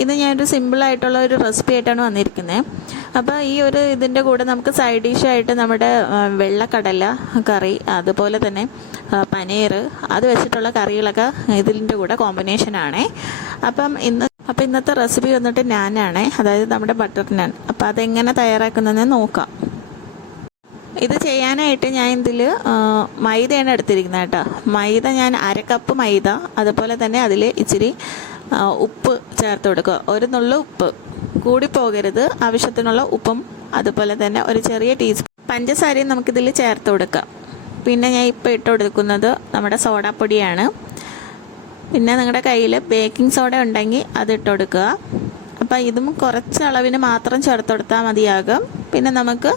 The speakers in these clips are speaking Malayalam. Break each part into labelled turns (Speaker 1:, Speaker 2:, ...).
Speaker 1: ഇത് ഞാനൊരു സിമ്പിളായിട്ടുള്ള ഒരു റെസിപ്പി ആയിട്ടാണ് വന്നിരിക്കുന്നത് അപ്പോൾ ഈ ഒരു ഇതിന്റെ കൂടെ നമുക്ക് സൈഡ് ഡിഷായിട്ട് നമ്മുടെ വെള്ളക്കടല കറി അതുപോലെ തന്നെ പനീർ അത് വെച്ചിട്ടുള്ള കറികളൊക്കെ ഇതിന്റെ കൂടെ കോമ്പിനേഷൻ കോമ്പിനേഷനാണേ അപ്പം ഇന്ന് അപ്പോൾ ഇന്നത്തെ റെസിപ്പി വന്നിട്ട് നാനാണേ അതായത് നമ്മുടെ ബട്ടർ നാൻ അപ്പോൾ അതെങ്ങനെ തയ്യാറാക്കുന്നതെന്ന് നോക്കാം. ഇത് ചെയ്യാനായിട്ട് ഞാൻ ഇതിൽ മൈദയാണ് എടുത്തിരിക്കുന്നത് കേട്ടോ. മൈദ ഞാൻ അര കപ്പ് മൈദ അതുപോലെ തന്നെ അതിൽ ഇച്ചിരി ഉപ്പ് ചേർത്ത് കൊടുക്കുക. ഒരു നുള്ളു ഉപ്പ്. കൂടി പോകരുത് ആവശ്യത്തിനുള്ള ഉപ്പും അതുപോലെ തന്നെ ഒരു ചെറിയ ടീസ്പൂൺ പഞ്ചസാരയും നമുക്കിതിൽ ചേർത്ത് കൊടുക്കാം. പിന്നെ ഞാൻ ഇപ്പോൾ ഇട്ട് കൊടുക്കുന്നത് നമ്മുടെ സോഡാപ്പൊടിയാണ്. പിന്നെ നിങ്ങളുടെ കയ്യിൽ ബേക്കിംഗ് സോഡ ഉണ്ടെങ്കിൽ അത് ഇട്ട് കൊടുക്കുക. അപ്പം ഇതും കുറച്ച് അളവിന് മാത്രം ചേർത്ത് കൊടുത്താൽ മതിയാകും. പിന്നെ നമുക്ക്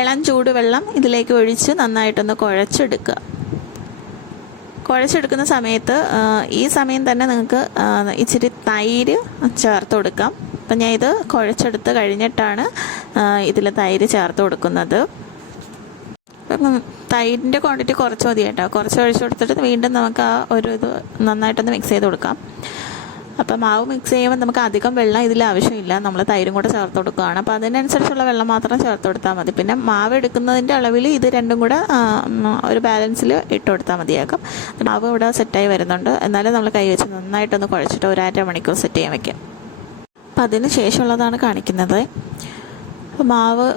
Speaker 1: ഇളം ചൂടുവെള്ളം ഇതിലേക്ക് ഒഴിച്ച് നന്നായിട്ടൊന്ന് കുഴച്ചെടുക്കുക. കുഴച്ചെടുക്കുന്ന സമയത്ത് ഈ സമയം തന്നെ നിങ്ങൾക്ക് ഇച്ചിരി തൈര് ചേർത്ത് കൊടുക്കാം. അപ്പം ഞാൻ ഇത് കുഴച്ചെടുത്ത് കഴിഞ്ഞിട്ടാണ് ഇതിൽ തൈര് ചേർത്ത് കൊടുക്കുന്നത്. തൈരിന്റെ ക്വാണ്ടിറ്റി കുറച്ച് മതി കേട്ടോ കുറച്ച് ഒഴിച്ച് കൊടുത്തിട്ട് വീണ്ടും നമുക്ക് ആ ഒരു ഇത് നന്നായിട്ടൊന്ന് മിക്സ് ചെയ്ത് കൊടുക്കാം. അപ്പം മാവ് മിക്സ് ചെയ്യുമ്പോൾ നമുക്ക് അധികം വെള്ളം ഇതിൽ ആവശ്യമില്ല. നമ്മൾ തൈരും കൂടെ ചേർത്ത് കൊടുക്കുകയാണ്. അപ്പോൾ അതിനനുസരിച്ചുള്ള വെള്ളം മാത്രം ചേർത്ത് കൊടുത്താൽ മതി. പിന്നെ മാവ് എടുക്കുന്നതിന്റെ അളവിൽ ഇത് രണ്ടും കൂടെ ഒരു ബാലൻസിൽ ഇട്ട് കൊടുത്താൽ മതിയാക്കും മാവ് ഇവിടെ സെറ്റായി വരുന്നുണ്ട്. എന്നാലും നമ്മൾ കൈ വെച്ച് നന്നായിട്ടൊന്ന് കുഴച്ചിട്ട് ഒരു അര മണിക്കൂർ സെറ്റ് ചെയ്യാൻ വയ്ക്കാം അപ്പം അതിന് ശേഷമുള്ളതാണ് കാണിക്കുന്നത്. മാവ്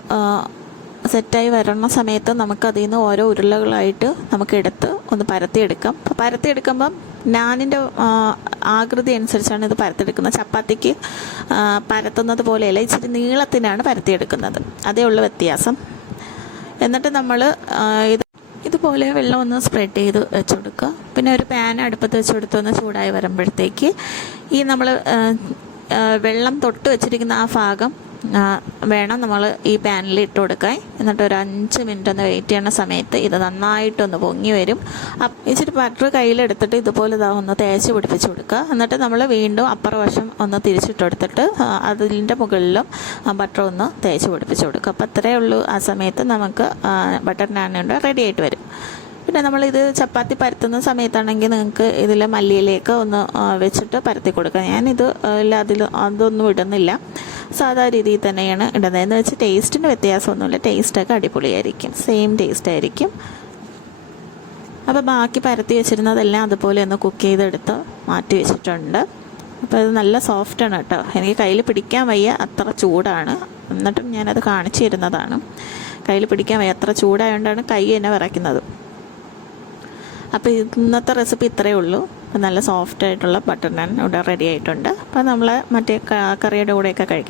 Speaker 1: സെറ്റായി വരുന്ന സമയത്ത് നമുക്കതിൽ നിന്ന് ഓരോ ഉരുളകളായിട്ട് നമുക്ക് എടുത്ത് ഒന്ന് പരത്തിയെടുക്കാം അപ്പോൾ പരത്തിയെടുക്കുമ്പം നാനിന്റെ ആകൃതി അനുസരിച്ചാണ് ഇത് പരത്തെടുക്കുന്നത് ചപ്പാത്തിക്ക് പരത്തുന്നത് പോലെയല്ല ഇച്ചിരി നീളത്തിനാണ് പരത്തിയെടുക്കുന്നത്. അതേ ഉള്ളൂ വ്യത്യാസം. എന്നിട്ട് നമ്മൾ ഇത് ഇതുപോലെ വെള്ളം ഒന്ന് സ്പ്രെഡ് ചെയ്ത് വെച്ച് കൊടുക്കുക പിന്നെ ഒരു പാൻ അടുപ്പത്ത് വെച്ച് കൊടുത്തൊന്ന് ചൂടായി വരുമ്പോഴത്തേക്ക് ഈ നമ്മൾ വെള്ളം തൊട്ട് വെച്ചിരിക്കുന്ന ആ ഭാഗം വേണം നമ്മൾ ഈ പാനിൽ ഇട്ട് കൊടുക്കാൻ. എന്നിട്ട് ഒരു അഞ്ച് മിനിറ്റ് ഒന്ന് വെയിറ്റ് ചെയ്യുന്ന സമയത്ത് ഇത് നന്നായിട്ടൊന്ന് പൊങ്ങി വരും. ഇച്ചിരി ബട്ടർ കയ്യിലെടുത്തിട്ട് ഇതുപോലെ ഇതാ ഒന്ന് തേച്ച് പിടിപ്പിച്ച് കൊടുക്കുക. എന്നിട്ട് നമ്മൾ വീണ്ടും അപ്പുറ വശം ഒന്ന് തിരിച്ചിട്ട് കൊടുത്തിട്ട് അതിന്റെ മുകളിലും ബട്ടർ ഒന്ന് തേച്ച് പിടിപ്പിച്ച് കൊടുക്കുക. അപ്പോൾ അത്രയേ ഉള്ളൂ. ആ സമയത്ത് നമുക്ക് ബട്ടർ നാനുണ്ട് റെഡി ആയിട്ട് വരും. പിന്നെ നമ്മളിത് ചപ്പാത്തി പരത്തുന്ന സമയത്താണെങ്കിൽ നിങ്ങൾക്ക് ഇതിൽ മല്ലിയിലേക്ക് ഒന്ന് വെച്ചിട്ട് പരത്തി കൊടുക്കാം. ഞാനിത് ഇല്ല അതിൽ അതൊന്നും ഇടുന്നില്ല. സാധാ രീതിയിൽ തന്നെയാണ് ഇടുന്നത്. എന്ന് ടേസ്റ്റിന് വ്യത്യാസമൊന്നുമില്ല. ടേസ്റ്റൊക്കെ അടിപൊളിയായിരിക്കും. സെയിം ടേസ്റ്റ് ആയിരിക്കും. അപ്പോൾ ബാക്കി പരത്തി വെച്ചിരുന്നതെല്ലാം അതുപോലെ ഒന്ന് കുക്ക് ചെയ്തെടുത്ത് മാറ്റി വെച്ചിട്ടുണ്ട്. അപ്പോൾ ഇത് നല്ല സോഫ്റ്റാണ് കേട്ടോ. എനിക്ക് കയ്യിൽ പിടിക്കാൻ വയ്യ അത്ര ചൂടാണ്. എന്നിട്ടും ഞാനത് കാണിച്ചു തരുന്നതാണ് കയ്യിൽ പിടിക്കാൻ വയ്യ അത്ര ചൂടായതുകൊണ്ടാണ് കൈ എന്നെ വിറയ്ക്കുന്നത്. അപ്പോൾ ഇന്നത്തെ റെസിപ്പി ഇത്രയേ ഉള്ളൂ. നല്ല സോഫ്റ്റ് ആയിട്ടുള്ള ബട്ടർ നാൻ ഇവിടെ റെഡി ആയിട്ടുണ്ട്. അപ്പോൾ നമ്മൾ മറ്റേ കറിയുടെ കൂടെയൊക്കെ കഴിക്കാൻ